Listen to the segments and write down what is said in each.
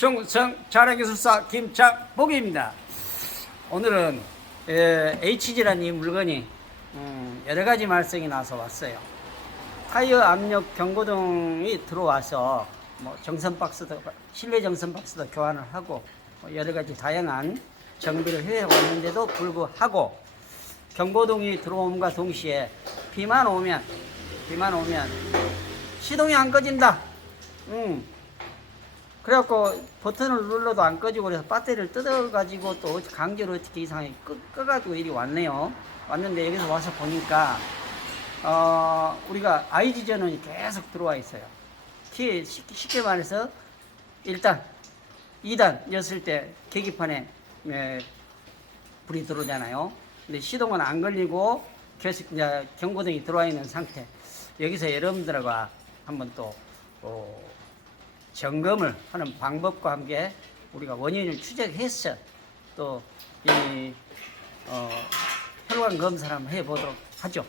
충성 자랑기술사 김창복입니다. 오늘은 HG라는 이 물건이 음, 여러 가지 말썽이 나서 왔어요. 타이어 압력 경고등이 들어와서 뭐 정선 박스도 실내 정선 박스도 교환을 하고 뭐 여러 가지 다양한 정비를 해 왔는데도 불구하고 경고등이 들어옴과 동시에 비만 오면 비만 오면 시동이 안 꺼진다. 음. 그래갖고 버튼을 눌러도 안 꺼지고 그래서 배터리를 뜯어가지고 또 강제로 어떻게 이상하게 끄, 꺼가지고 이리 왔네요. 왔는데 여기서 와서 보니까 어, 우리가 IG 전원이 계속 들어와 있어요. 키 쉽게, 말해서 1단, 2단이었을 때 계기판에 에, 불이 들어오잖아요. 근데 시동은 안 걸리고 계속 이제 경고등이 들어와 있는 상태. 여기서 여러분들과 한번 또 어, 점검을 하는 방법과 함께 우리가 원인을 추적해서 또이 어, 혈관 검사를 한번 해보도록 하죠.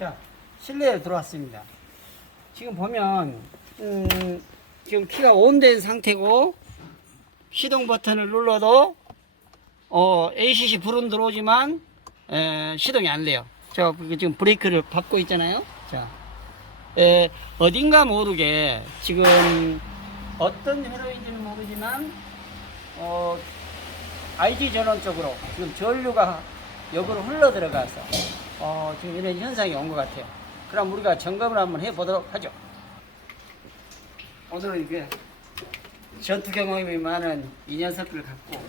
자, 실내에 들어왔습니다. 지금 보면 음, 지금 키가 온된 상태고 시동 버튼을 눌러도 어, ACC 불은 들어오지만 에, 시동이 안 돼요. 저그 지금 브레이크를 밟고 있잖아요. 자, 에, 어딘가 모르게 지금 어떤 회로인지는 모르지만 어, IG 전원 쪽으로 지금 전류가 역으로 흘러 들어가서 어, 지금 이런 현상이 온 것 같아요. 그럼 우리가 점검을 한번 해보도록 하죠. 오늘은 이게 전투 경험이 많은 이 녀석을 갖고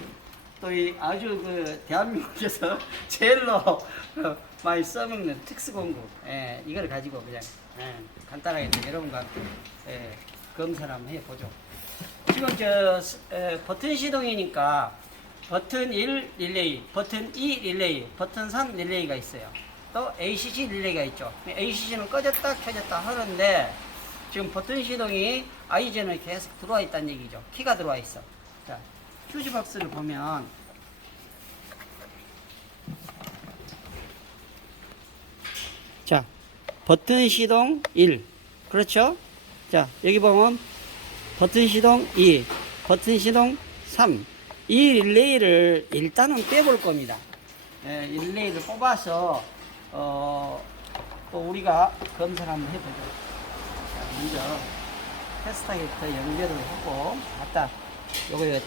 또 이 아주 그 대한민국에서 제일로 어, 많이 써먹는 특수 공구 예, 이걸 가지고 그냥 예, 간단하게 좀 여러분과 예, 검사를 한번 해보죠. 지금 저 스- 에, 버튼 시동이니까 버튼 1 릴레이, 버튼 2 릴레이, 버튼 3 릴레이가 있어요. 또 ACC 릴레이가 있죠. ACC는 꺼졌다 켜졌다 하는데 지금 버튼 시동이 아이젠에 계속 들어와 있다는 얘기죠. 키가 들어와 있어. 자, 퓨즈 박스를 보면 자, 버튼 시동 1. 그렇죠? 자, 여기 보면 버튼 시동 2, 버튼 시동 3. 이 릴레이를 일단은 빼볼 겁니다. 예, 이 릴레이를 뽑아서 어, 또 우리가 검사를 한번 해보죠. 자, 먼저 테스타부터 연결을 하고 갖다 요거 이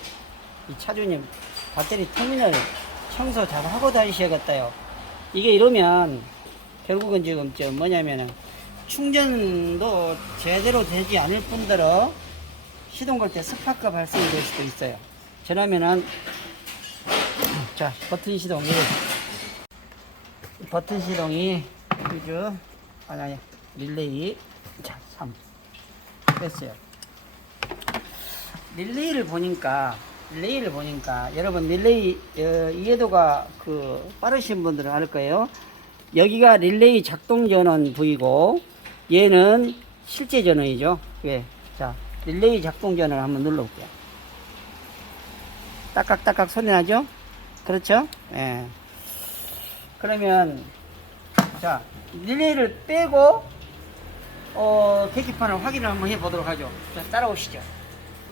차주님 배터리 터미널 청소 잘 하고 다니셔야겠다요. 이게 이러면 결국은 지금 저 뭐냐면은 충전도 제대로 되지 않을 뿐더러 시동 걸 때 스파크가 발생이 될 수도 있어요. 저라면은 자 버튼 시동이 버튼 시동이 그죠? 아니 아니 릴레이 자 3. 됐어요. 릴레이를 보니까 릴레이를 보니까 여러분 릴레이 어, 이해도가 그 빠르신 분들은 알 거예요. 여기가 릴레이 작동 전원 부위고 얘는 실제 전원이죠. 예. 자, 릴레이 작동 전원 한번 눌러볼게요. 딱딱딱딱 소리 나죠? 그렇죠? 예. 그러면 자 릴레이를 빼고 어, 계기판을 확인을 한번 해보도록 하죠. 자, 따라오시죠.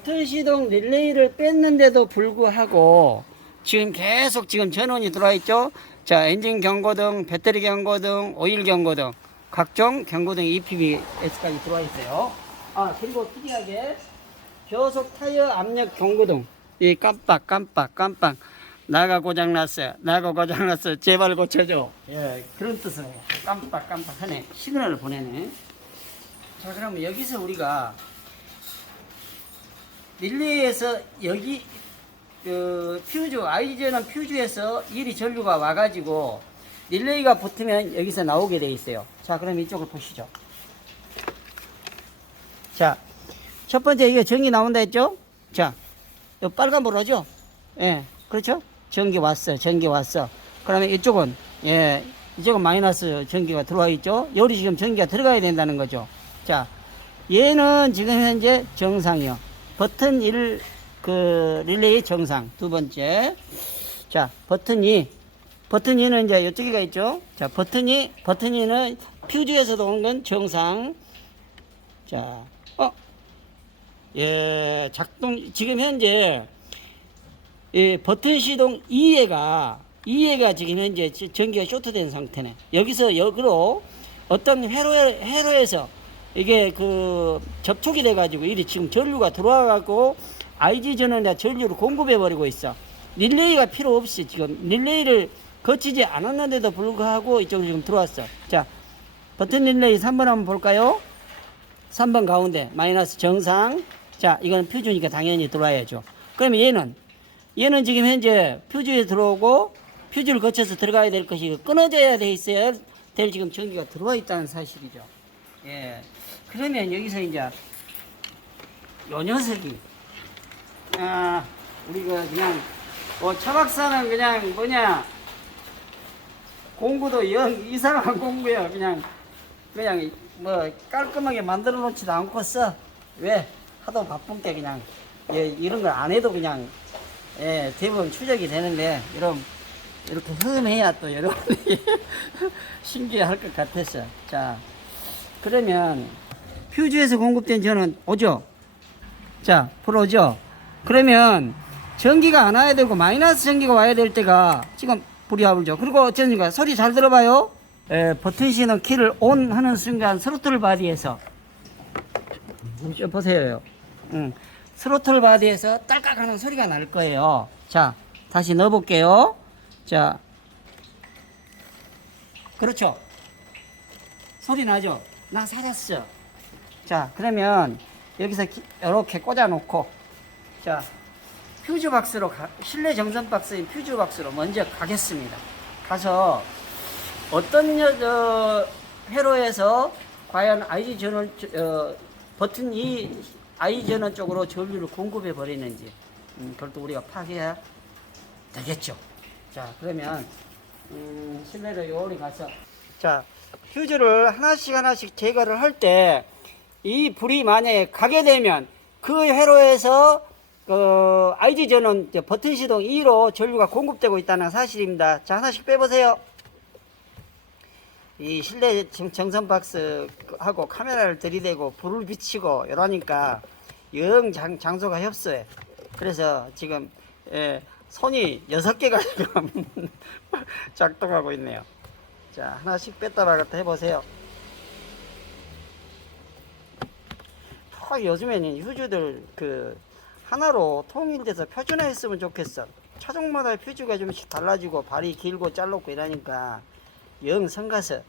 버튼 시동 릴레이를 뺐는데도 불구하고 지금 계속 지금 전원이 들어와 있죠. 자, 엔진 경고등, 배터리 경고등, 오일 경고등, 각종 경고등 EPBS까지 들어와 있어요. 아, 그리고 특이하게 저속 타이어 압력 경고등. 이 깜빡, 깜빡, 깜빡. 나가 고장났어요. 나가 고장났어요. 제발 고쳐줘. 예, 그런 뜻으로 깜빡, 깜빡 하네. 시그널을 보내네. 자, 그러면 여기서 우리가 릴레이에서 여기 그 퓨즈 아이젠은 퓨즈에서 일이 전류가 와가지고 릴레이가 붙으면 여기서 나오게 돼 있어요. 자, 그럼 이쪽을 보시죠. 자, 첫 번째 이게 전기 나온다 했죠? 자, 요 빨간 불로죠? 예, 그렇죠? 전기 왔어, 전기 왔어. 그러면 이쪽은 예, 이쪽은 마이너스 전기가 들어와 있죠? 여기 지금 전기가 들어가야 된다는 거죠. 자, 얘는 지금 현재 정상이요. 버튼 1, 그, 릴레이 정상. 두 번째. 자, 버튼 2. 버튼 2는 이제 이쪽에가 있죠. 자, 버튼 2, 버튼 2는 퓨즈에서도 오는 건 정상. 자, 어, 예, 작동, 지금 현재, 예, 버튼 시동 2회가, 2회가 지금 현재 지- 전기가 쇼트된 상태네. 여기서 역으로 어떤 회로, 회로에서 이게 그 접촉이 돼가지고 이리 지금 전류가 들어와갖고 IG 전원에 전류를 공급해버리고 있어. 릴레이가 필요 없이 지금 릴레이를 거치지 않았는데도 불구하고 이쪽으로 지금 들어왔어. 자, 버튼 릴레이 3번 한번 볼까요? 3번 가운데 마이너스 정상. 자, 이거는 퓨즈니까 당연히 들어와야죠. 그러면 얘는 얘는 지금 현재 퓨즈에 들어오고 퓨즈를 거쳐서 들어가야 될 것이 끊어져야 돼 있어야 될 지금 전기가 들어와 있다는 사실이죠. 예. 그러면 여기서 이제 요 녀석이 아 우리가 그냥 뭐 차박사는 그냥 뭐냐 공부도 영 이상한 공부야. 그냥 그냥 뭐 깔끔하게 만들어 놓지도 않고 써 왜? 하도 바쁜 게 그냥. 예, 이런 걸 안 해도 그냥 예, 대부분 추적이 되는데 이런 이렇게 흠해야 또 여러분이 신기할 것 같았어. 자, 그러면 퓨즈에서 공급된 전원 오죠? 자, 불어오죠? 그러면 전기가 안 와야 되고 마이너스 전기가 와야 될 때가 지금 불이 와불죠. 그리고 어쩌니까 소리 잘 들어봐요. 에, 버튼 시는 키를 ON 하는 순간 스로틀 바디에서 좀 보세요. 응. 스로틀 바디에서 딸깍 하는 소리가 날 거예요. 자, 다시 넣어볼게요. 자, 그렇죠. 소리 나죠? 나 살았어. 자, 그러면 여기서 이렇게 꽂아놓고, 자, 퓨즈 박스로 가, 실내 정선 박스인 퓨즈 박스로 먼저 가겠습니다. 가서 어떤 여, 저, 회로에서 과연 IG 전원 어, 버튼 이 I 전원 쪽으로 전류를 공급해 버리는지 음, 그것도 우리가 파악해야 되겠죠. 자, 그러면 음, 실내로 요리 가서 자 휴즈를 하나씩 하나씩 제거를 할 때 이 불이 만약에 가게 되면 그 회로에서 어, IG 전원 버튼 시동 2로 전류가 공급되고 있다는 사실입니다. 자 하나씩 빼보세요. 이 실내 정- 정선 박스하고 카메라를 들이대고 불을 비치고 이러니까 영 장, 장소가 협소해. 그래서 지금 예, 손이 여섯 개가 지금 작동하고 있네요. 자 하나씩 뺐다 박았다 해보세요. 아, 요즘에는 휴즈들 그 하나로 통일돼서 표준화했으면 좋겠어. 차종마다 퓨즈가 좀씩 달라지고 발이 길고 잘랐고 이러니까 영 성가서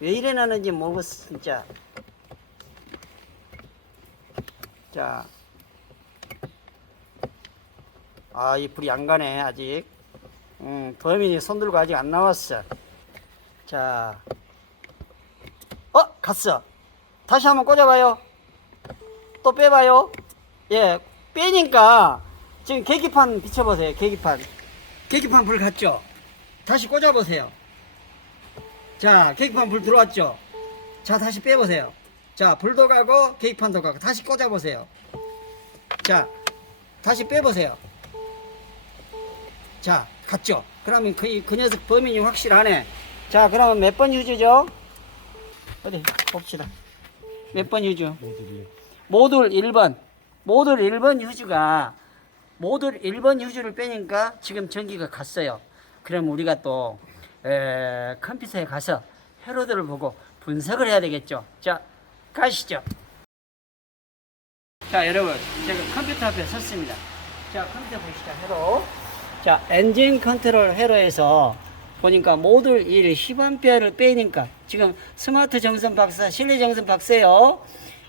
왜 이래 나는지 모르겠어 진짜. 자, 아 이 불이 안 가네 아직. 음, 범인이 손 들고 아직 안 나왔어. 자, 어 갔어. 다시 한번 꽂아봐요. 또 빼봐요. 예, 빼니까 지금 계기판 비춰보세요. 계기판. 계기판 불 갔죠? 다시 꽂아보세요. 자, 계기판 불 들어왔죠? 자, 다시 빼보세요. 자, 불도 가고 계기판도 가고 다시 꽂아보세요. 자, 다시 빼보세요. 자, 갔죠? 그러면 그, 그 녀석 범인이 확실하네. 자, 그러면 몇 번 유주죠? 어디 봅시다. 몇 번 유주? 모듈 1번. 모듈 1번 휴즈가 모듈 1번 휴즈를 빼니까 지금 전기가 갔어요. 그럼 우리가 또 에, 컴퓨터에 가서 회로들을 보고 분석을 해야 되겠죠. 자, 가시죠. 자, 여러분, 제가 컴퓨터 앞에 섰습니다. 자, 컴퓨터 보시죠. 회로. 자, 엔진 컨트롤 회로에서 보니까 모듈 1 10A를 빼니까 지금 스마트 정선 박스, 실내 정선 박스예요.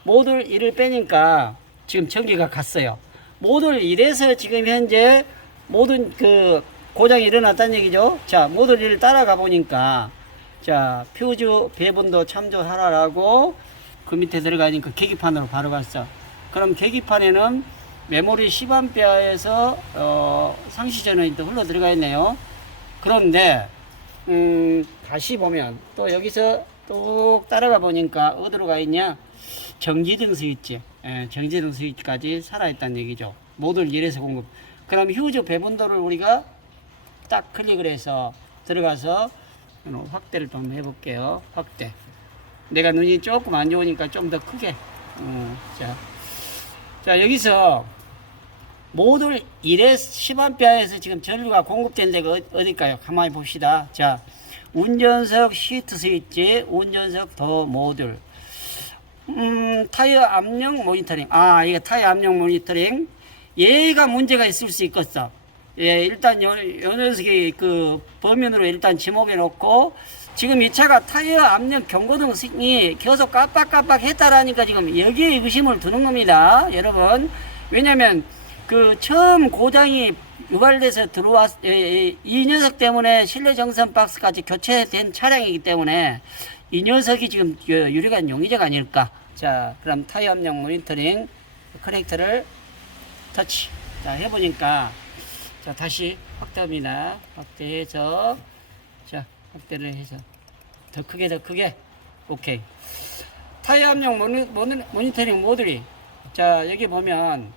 모듈 1을 빼니까 지금 전기가 갔어요. 모듈 1에서 지금 현재 모든 그 고장이 일어났다는 얘기죠. 자, 모듈 1을 따라가 보니까 자, 퓨즈 배분도 참조하라라고 그 밑에 들어가니까 계기판으로 바로 갔어. 그럼 계기판에는 메모리 10A에서 어, 상시 전원이 또 흘러 들어가 있네요. 그런데 음, 다시 보면 또 여기서 또 따라가 보니까 어디로 가 있냐? 정지등 스위치, 예, 정지등 스위치까지 살아있다는 얘기죠. 모듈 1에서 공급. 그럼 휴즈 배분도를 우리가 딱 클릭을 해서 들어가서 확대를 좀 해볼게요. 확대. 내가 눈이 조금 안 좋으니까 좀 더 크게. 어, 자, 자 여기서 모듈 1에 10A에서 지금 전류가 공급된 데가 어- 어딜까요? 가만히 봅시다. 자, 운전석 시트 스위치, 운전석 더 모듈. 음, 타이어 압력 모니터링. 아, 이게 타이어 압력 모니터링. 얘가 문제가 있을 수 있겠어. 예, 일단 요, 요 녀석이 그 범인으로 일단 지목해 놓고 지금 이 차가 타이어 압력 경고등이 계속 깜빡깜빡 했다라니까 지금 여기에 의심을 두는 겁니다. 여러분. 왜냐면 그 처음 고장이 유발돼서 들어왔, 이 녀석 때문에 실내 정선 박스까지 교체된 차량이기 때문에 이 녀석이 지금 그 유리관 용의자가 아닐까. 자, 그럼 타이어 압력 모니터링 커넥터를 터치. 자, 해보니까 자, 다시 확대합니다. 확대해서 자, 확대를 해서 더 크게 더 크게 오케이. 타이어 압력 모니, 모니, 모니터링 모듈이 자, 여기 보면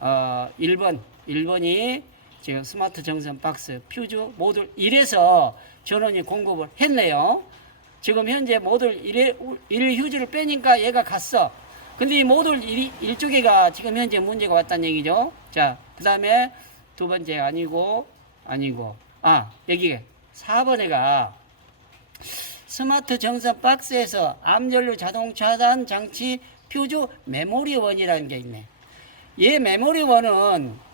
어, 1번 1번이 지금 스마트 정선 박스 퓨즈 모듈 1에서 전원이 공급을 했네요. 지금 현재 모듈 1에 1 휴즈를 빼니까 얘가 갔어. 근데 이 모듈 1, 1쪽에가 지금 현재 문제가 왔다는 얘기죠. 자, 그 다음에 두 번째 아니고, 아니고, 아, 여기 4번에가 스마트 정선 박스에서 암전류 자동 차단 장치 퓨즈 메모리원이라는 게 있네. 얘 메모리원은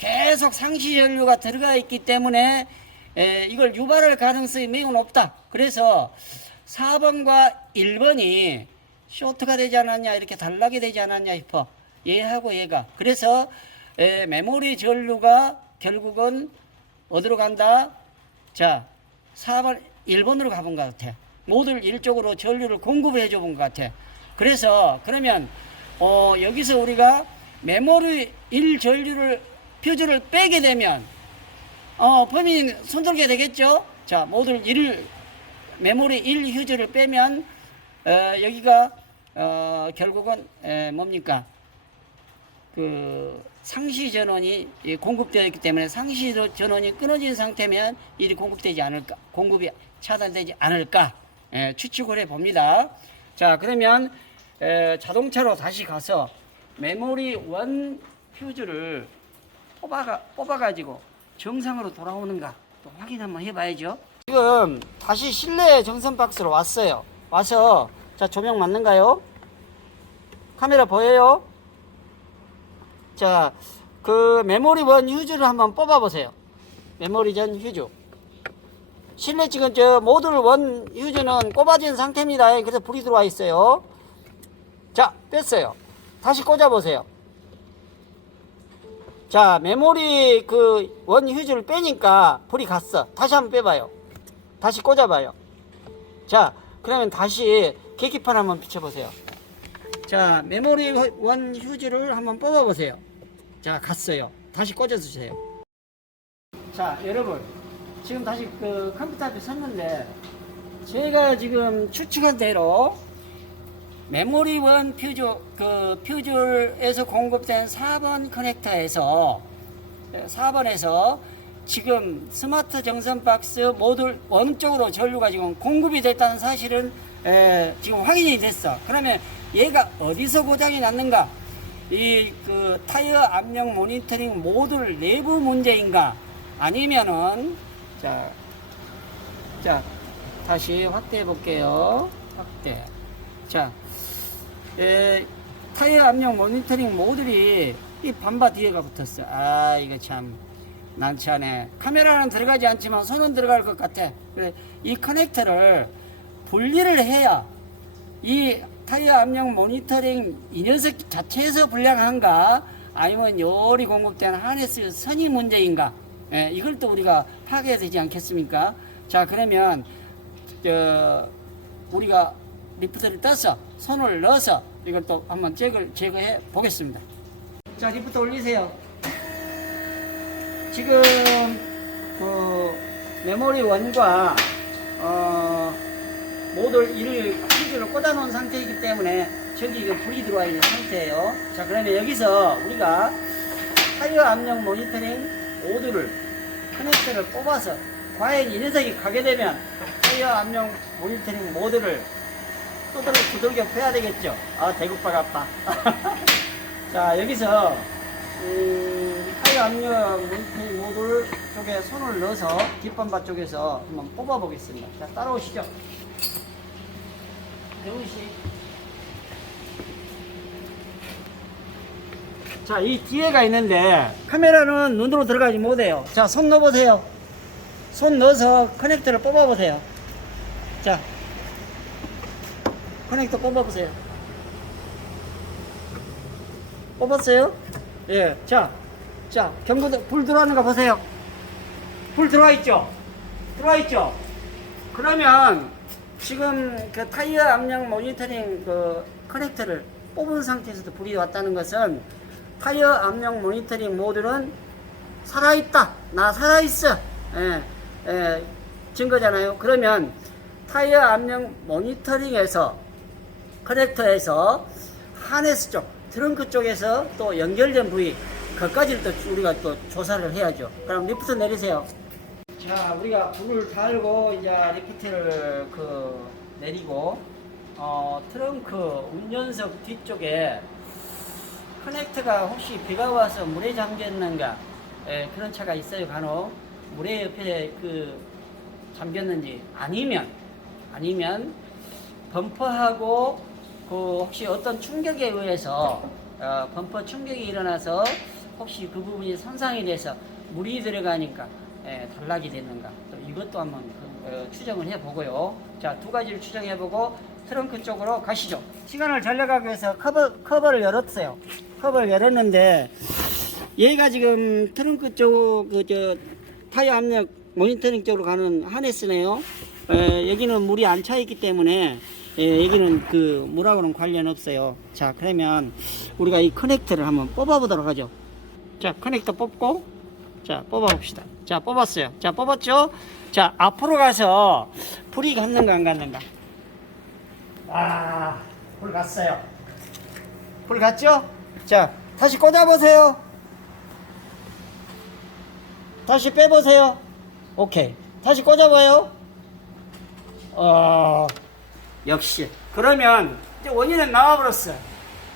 계속 상시 전류가 들어가 있기 때문에 에, 이걸 유발할 가능성이 매우 높다. 그래서 4번과 1번이 쇼트가 되지 않았냐 이렇게 단락이 되지 않았냐 싶어 얘하고 얘가. 그래서 에, 메모리 전류가 결국은 어디로 간다? 자 4번 1번으로 가본 것 같아. 모듈 1쪽으로 전류를 공급해 줘본 것 같아. 그래서 그러면 어, 여기서 우리가 메모리 1 전류를 퓨즈를 빼게 되면 어, 범인 손들게 되겠죠? 자 모듈 1 메모리 1 휴즈를 빼면 어, 여기가 어, 결국은 에, 뭡니까? 그 상시 전원이 예, 공급되어 있기 때문에 상시 전원이 끊어진 상태면 일이 공급되지 않을까 공급이 차단되지 않을까 예, 추측을 해 봅니다. 자 그러면 에, 자동차로 다시 가서 메모리 원 퓨즈를 뽑아가 뽑아가지고 정상으로 돌아오는가 또 확인 한번 해봐야죠. 지금 다시 실내 정선 박스로 왔어요. 와서 자 조명 맞는가요? 카메라 보여요? 자, 그 메모리 원 휴즈를 한번 뽑아 보세요. 메모리 전 휴즈. 실내 지금 저 모듈 원 휴즈는 꼽아진 상태입니다. 그래서 불이 들어와 있어요. 자, 뺐어요. 다시 꽂아 보세요. 자, 메모리 그 원 휴즈를 빼니까 불이 갔어. 다시 한번 빼봐요. 다시 꽂아봐요. 자, 그러면 다시 계기판 한번 비춰보세요. 자, 메모리 원 휴즈를 한번 뽑아보세요. 자, 갔어요. 다시 꽂아주세요. 자, 여러분. 지금 다시 그 컴퓨터 앞에 섰는데, 제가 지금 추측한 대로 메모리 원 퓨즈 그 퓨즈에서 공급된 4번 커넥터에서 4번에서 지금 스마트 정선 박스 모듈 원 쪽으로 전류가 지금 공급이 됐다는 사실은 에, 지금 확인이 됐어. 그러면 얘가 어디서 고장이 났는가? 이 그 타이어 압력 모니터링 모듈 내부 문제인가? 아니면은 자, 자 다시 확대해 볼게요. 확대. 자, 에, 타이어 압력 모니터링 모듈이 이 반바 뒤에가 붙었어. 아, 이거 참 난처하네. 카메라는 들어가지 않지만 손은 들어갈 것 같아. 이 커넥터를 분리를 해야 이 타이어 압력 모니터링 이 녀석 자체에서 불량한가 아니면 요리 공급된 하네스 선이 문제인가 예, 이걸 또 우리가 파악해야 되지 않겠습니까? 자 그러면 저 우리가 리프트를 떠서 손을 넣어서 이걸 또 한번 제거를 제거해 보겠습니다. 자 리프트 올리세요. 지금 그 메모리 원과 어, 모듈 1을 퀴즈를 꽂아 놓은 상태이기 때문에 저기 이거 불이 들어와 있는 상태예요. 자 그러면 여기서 우리가 타이어 압력 모니터링 모듈을 커넥터를 뽑아서 과연 이 녀석이 가게 되면 타이어 압력 모니터링 모드를 두들겨 두들겨 패야 되겠죠. 아 대국박 아파. 자 여기서 음, 타이어 압력 모니터링 모드 쪽에 손을 넣어서 뒷범바 쪽에서 한번 뽑아 보겠습니다. 자 따라오시죠. 씨. 자, 이 뒤에가 있는데 카메라는 눈으로 들어가지 못해요. 자, 손 넣어보세요. 손 넣어서 커넥터를 뽑아보세요. 자, 커넥터 뽑아보세요. 뽑았어요? 예. 자, 자, 경고등 불 들어가는 거 보세요. 불 들어와 있죠? 들어와 있죠? 그러면 지금 그 타이어 압력 모니터링 그 커넥터를 뽑은 상태에서도 불이 왔다는 것은 타이어 압력 모니터링 모듈은 살아있다. 나 살아있어. 예, 예, 증거잖아요. 그러면 타이어 압력 모니터링에서 커넥터에서 하네스 쪽, 트렁크 쪽에서 또 연결된 부위, 그것까지를 또 우리가 또 조사를 해야죠. 그럼 리프트 내리세요. 자, 우리가 불을 달고 이제 리프트를 그 내리고 어, 트렁크 운전석 뒤쪽에 커넥터가 혹시 비가 와서 물에 잠겼는가 예, 그런 차가 있어요 간혹 물에 옆에 그 잠겼는지 아니면 아니면 범퍼하고 그 혹시 어떤 충격에 의해서 어, 범퍼 충격이 일어나서 혹시 그 부분이 손상이 돼서 물이 들어가니까 예, 단락이 됐는가. 또 이것도 한번 그, 어, 추정을 해보고요. 자 두 가지를 추정해보고 트렁크 쪽으로 가시죠. 시간을 전략하기 위해서 커버, 커버를 열었어요. 커버를 열었는데 얘가 지금 트렁크 쪽 그 저 타이어 압력 모니터링 쪽으로 가는 하네스네요. 에, 여기는 물이 안 차 있기 때문에 예, 여기는 그 물하고는 관련 없어요. 자 그러면 우리가 이 커넥터를 한번 뽑아 보도록 하죠. 자 커넥터 뽑고 자 뽑아 봅시다. 자 뽑았어요. 자 뽑았죠? 자 앞으로 가서 불이 갔는가 안 갔는가? 아 불 갔어요. 불 갔죠? 자 다시 꽂아 보세요. 다시 빼보세요. 오케이. 다시 꽂아봐요. 어 역시. 그러면 이제 원인은 나와버렸어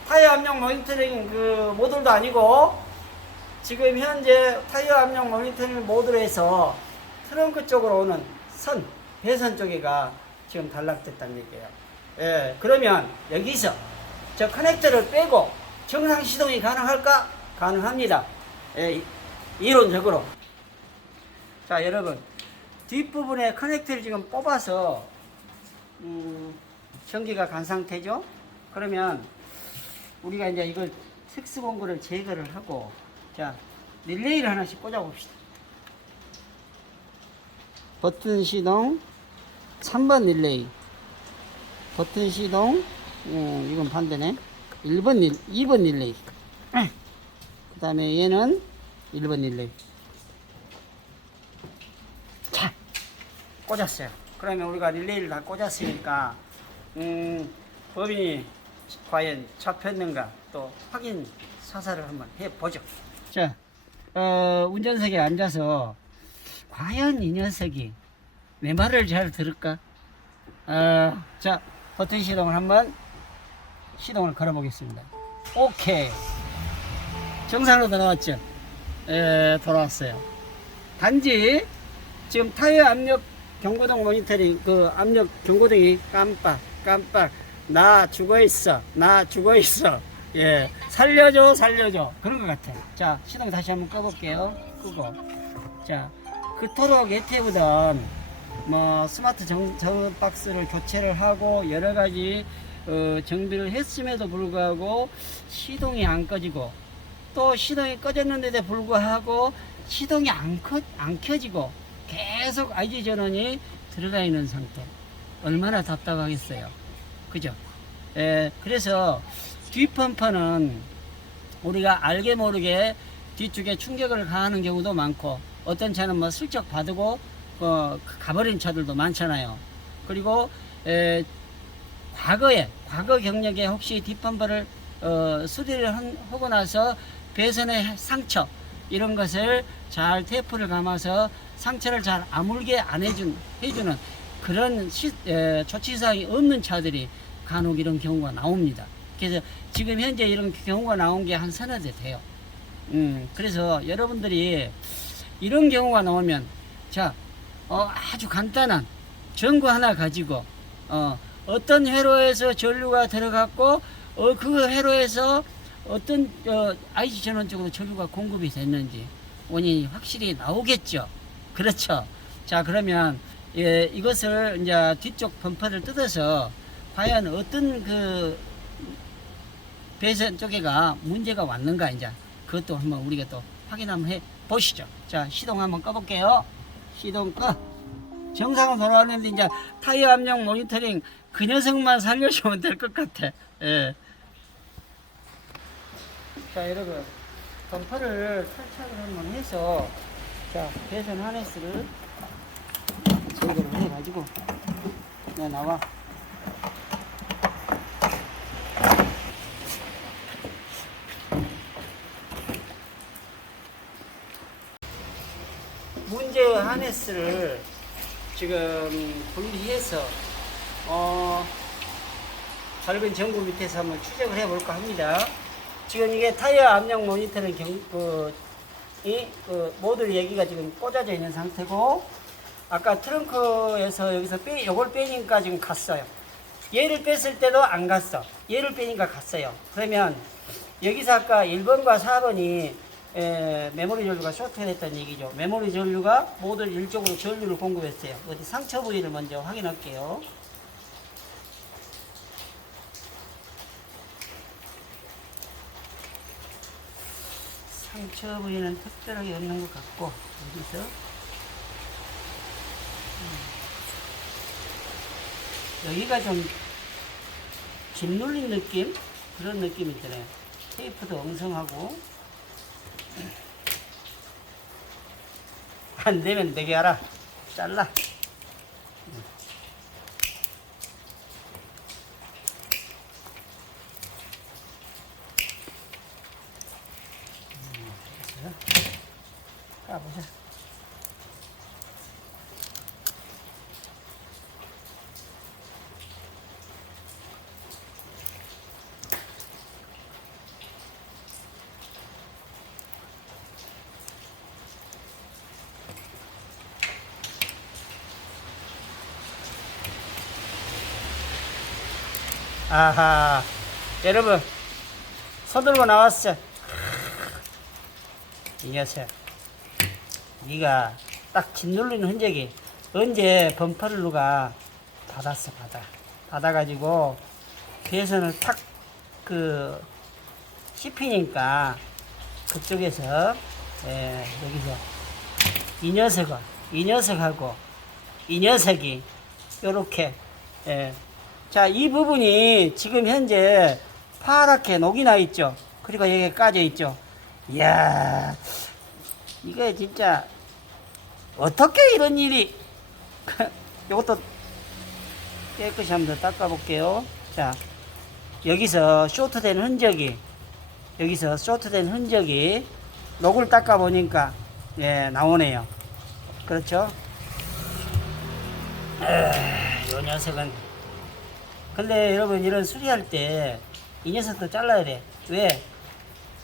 타이어 압력 모니터링 그 모듈도 아니고 지금 현재 타이어 압력 모니터링 모듈에서 트렁크 쪽으로 오는 선 배선 쪽에가 지금 단락됐다는 얘기예요. 예 그러면 여기서 저 커넥터를 빼고 정상 시동이 가능할까? 가능합니다. 예, 이- 이론적으로. 자 여러분. 뒷부분에 커넥터를 지금 뽑아서 음, 전기가 간 상태죠? 그러면 우리가 이제 이걸 특수 공구를 제거를 하고 자 릴레이를 하나씩 꽂아 봅시다. 버튼 시동 3번 릴레이. 버튼 시동 음, 이건 반대네. 1번 릴 2번 릴레이. 그 다음에 얘는 1번 릴레이. 자 꽂았어요 그러면 우리가 릴레이를 다 꽂았으니까 음, 법인이 과연 잡혔는가 또 확인 사살을 한번 해보죠. 자 어, 운전석에 앉아서 과연 이 녀석이 내 말을 잘 들을까? 어, 자 버튼 시동을 한번 시동을 걸어 보겠습니다. 오케이. 정상으로 돌아왔죠? 에, 돌아왔어요. 단지 지금 타이어 압력 경고등 모니터링 그 압력 경고등이 깜빡 깜빡. 나 죽어 있어 나 죽어 있어. 예 살려줘 살려줘. 그런 것 같아 자 시동 다시 한번 꺼볼게요. 끄고. 자 그토록 애태우던 뭐 스마트 정, 정 박스를 교체를 하고 여러 가지 어, 정비를 했음에도 불구하고 시동이 안 꺼지고 또 시동이 꺼졌는데도 불구하고 시동이 안, 커, 안 켜지고 계속 IG 전원이 들어가 있는 상태. 얼마나 답답하겠어요. 그죠? 에, 그래서 뒷범퍼는 우리가 알게 모르게 뒤쪽에 충격을 가하는 경우도 많고 어떤 차는 뭐 슬쩍 받고 어, 가버린 차들도 많잖아요. 그리고 에, 과거에 과거 경력에 혹시 뒷범퍼를 어, 수리를 한- 하고 나서 배선의 상처 이런 것을 잘 테이프를 감아서 상처를 잘 아물게 안 해준, 해주는 그런 시, 에, 조치사항이 없는 차들이 간혹 이런 경우가 나옵니다. 그래서 지금 현재 이런 경우가 나온 게 한 서너 대 돼요. 음, 그래서 여러분들이 이런 경우가 나오면 자, 어, 아주 간단한 전구 하나 가지고 어, 어떤 회로에서 전류가 들어갔고 어, 그 회로에서 어떤 어, IC 전원 쪽으로 전류가 공급이 됐는지 원인이 확실히 나오겠죠. 그렇죠. 자 그러면 예, 이것을 이제 뒤쪽 범퍼를 뜯어서 과연 어떤 그 배선 쪽에가 문제가 왔는가 이제 그것도 한번 우리가 또 확인 한번 해 보시죠. 자 시동 한번 꺼볼게요. 시동 꺼. 정상으로 돌아가는데 이제 타이어 압력 모니터링 그 녀석만 살려주면 될 것 같아. 예. 자 여러분 범퍼를 탈착을 한번 해서 자 배선 하네스를 제거를 해가지고 네, 나와. 문제 하네스를 지금 분리해서 어 밝은 전구 밑에서 한번 추적을 해볼까 합니다. 지금 이게 타이어 압력 모니터는 경, 그, 이, 그 모듈 얘기가 지금 꽂아져 있는 상태고 아까 트렁크에서 여기서 빼, 요걸 빼니까 지금 갔어요. 얘를 뺐을 때도 안 갔어. 얘를 빼니까 갔어요. 그러면 여기서 아까 1번과 4번이 에, 메모리 전류가 쇼트했던 얘기죠. 메모리 전류가 모듈 일쪽으로 전류를 공급했어요. 어디 상처 부위를 먼저 확인할게요. 상처 부위는 특별하게 없는 것 같고 여기서. 음. 여기가 좀 짓눌린 느낌? 그런 느낌이 드네요. 테이프도 엉성하고. 안 되면 내게 하라. 잘라 까보자. 아하 여러분 서들고 나왔어. 이 녀석 네가 딱 짓눌리는 흔적이 언제 범퍼를 누가 받았어 받아 받아가지고 배선을 탁 그 씹히니까 그쪽에서 예, 여기서 이 녀석은 이 녀석하고 이 녀석이 요렇게 예. 자, 이 부분이 지금 현재 파랗게 녹이 나 있죠. 그리고 여기 까져 있죠. 이야, 이게 진짜 어떻게 이런 일이 이것도 깨끗이 한번 더 닦아볼게요. 자, 여기서 쇼트된 흔적이 여기서 쇼트된 흔적이 녹을 닦아보니까 예 나오네요. 그렇죠? 에이, 요 녀석은 근데 여러분 이런 수리할 때 이 녀석도 잘라야 돼. 왜?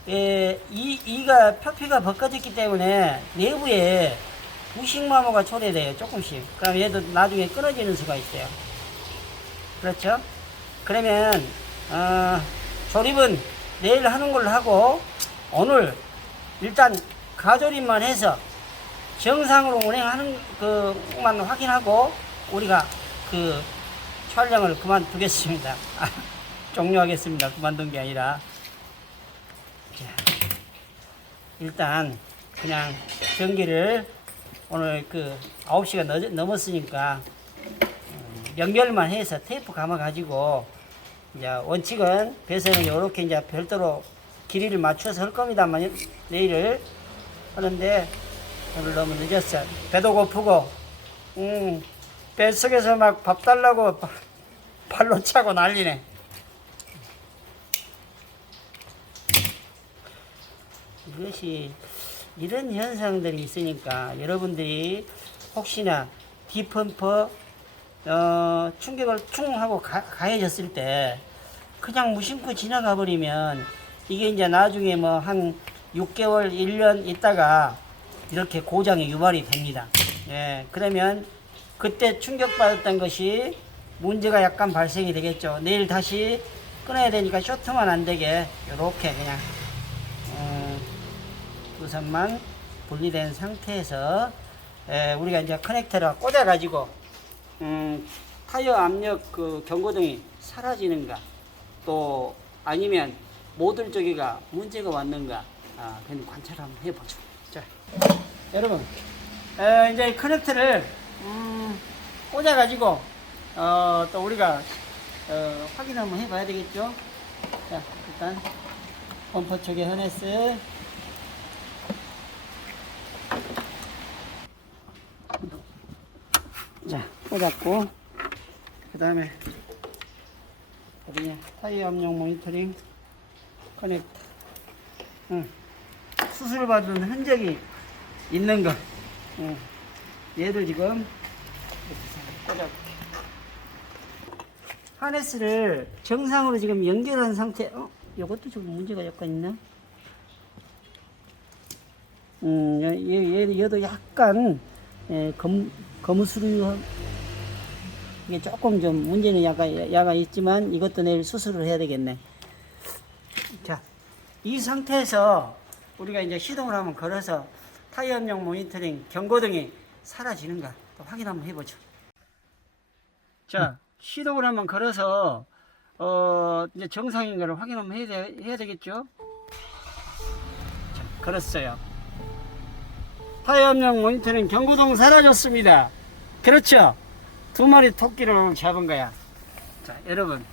에, 이, 이가 표피가 벗겨졌기 때문에 내부에 부식마모가 초래돼요. 조금씩. 그럼 얘도 나중에 끊어지는 수가 있어요. 그렇죠? 그러면 어, 조립은 내일 하는 걸로 하고 오늘 일단 가조립만 해서 정상으로 운행하는 그만 확인하고 우리가 그 촬영을 그만두겠습니다. 아, 종료하겠습니다. 그만둔 게 아니라. 자, 일단 그냥 전기를 오늘 그 9시가 넘, 넘었으니까 음, 연결만 해서 테이프 감아 가지고 이제 원칙은 배선은 이렇게 이제 별도로 길이를 맞춰서 할 겁니다만 내일을 하는데 오늘 너무 늦었어. 배도 고프고, 음, 뱃속에서 막 밥 달라고 바- 발로 차고 난리네. 이것이 이런 현상들이 있으니까 여러분들이 혹시나 디펌퍼 어, 충격을 퉁 하고 가, 가해졌을 때 그냥 무심코 지나가 버리면 이게 이제 나중에 뭐 한 6개월, 1년 있다가 이렇게 고장이 유발이 됩니다. 예, 그러면 그때 충격받았던 것이 문제가 약간 발생이 되겠죠. 내일 다시 끊어야 되니까 쇼트만 안 되게 이렇게 그냥 어, 우선만 분리된 상태에서 에, 우리가 이제 커넥터를 꽂아 가지고 음, 타이어 압력 그 경고등이 사라지는가 또 아니면 모듈 쪽이가 문제가 왔는가 아, 그건 관찰 한번 해보죠. 자, 여러분 에, 이제 이 커넥터를 음, 꽂아 가지고 어, 또 우리가 어, 확인 한번 해봐야 되겠죠. 자, 일단 범퍼 쪽에 허네스 자, 꽂았고 그 다음에 어디냐 타이어 압력 모니터링 커넥터 응. 수술 받은 흔적이 있는 거 응. 얘를 지금 하네스를 정상으로 지금 연결한 상태 어? 이것도 좀 문제가 약간 있나? 음, 얘, 얘, 얘, 얘도 약간 예, 검, 거무스류 이게 조금 좀 문제는 약간, 약간 있지만 이것도 내일 수술을 해야 되겠네. 자, 이 상태에서 우리가 이제 시동을 한번 걸어서 타이어 압력 모니터링 경고등이 사라지는가 또 확인 한번 해보죠. 자, 시동을 한번 걸어서 어, 이제 정상인가를 확인 한번 해야, 되, 해야 되겠죠? 자, 걸었어요. 타이어 압력 모니터링 경고등 사라졌습니다. 그렇죠? 두 마리 토끼를 오늘 잡은 거야. 자, 여러분.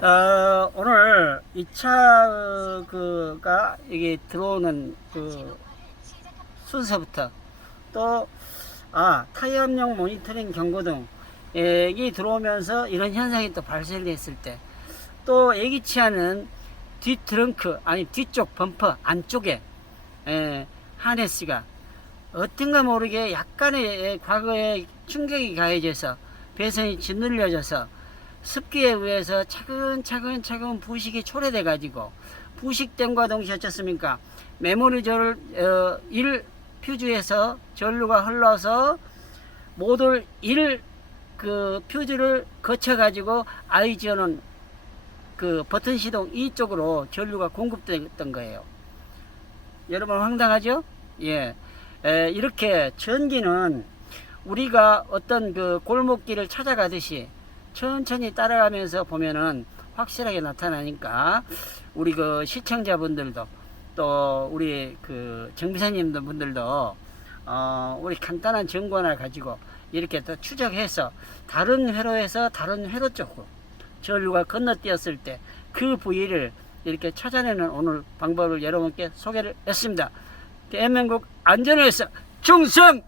어, 오늘 2차 그가 이게 들어오는 그 순서부터 또 아, 타이어 압력 모니터링 경고등 이 들어오면서 이런 현상이 또 발생했을 때 또 예기치 않은 뒷 트렁크 아니 뒤쪽 범퍼 안쪽에 에, 하네스가 어떤가 모르게 약간의 과거에 충격이 가해져서 배선이 짓눌려져서 습기에 의해서 차근차근 차근 부식이 초래돼 가지고 부식됨과 동시에 어쩌습니까 메모리 절 어, 1 퓨즈에서 전류가 흘러서 모듈 1 그 퓨즈를 거쳐 가지고 아이지어는 그 버튼 시동 이쪽으로 전류가 공급됐던 거예요. 여러분 황당하죠? 예. 에, 이렇게 전기는 우리가 어떤 그 골목길을 찾아가듯이 천천히 따라가면서 보면은 확실하게 나타나니까 우리 그 시청자분들도 또 우리 그 정비사님들 분들도 어 우리 간단한 정보 하나 가지고 이렇게 또 추적해서 다른 회로에서 다른 회로 쪽으로 전류가 건너뛰었을 때 그 부위를 이렇게 찾아내는 오늘 방법을 여러분께 소개를 했습니다. 대한민국 안전을 위해서 충성!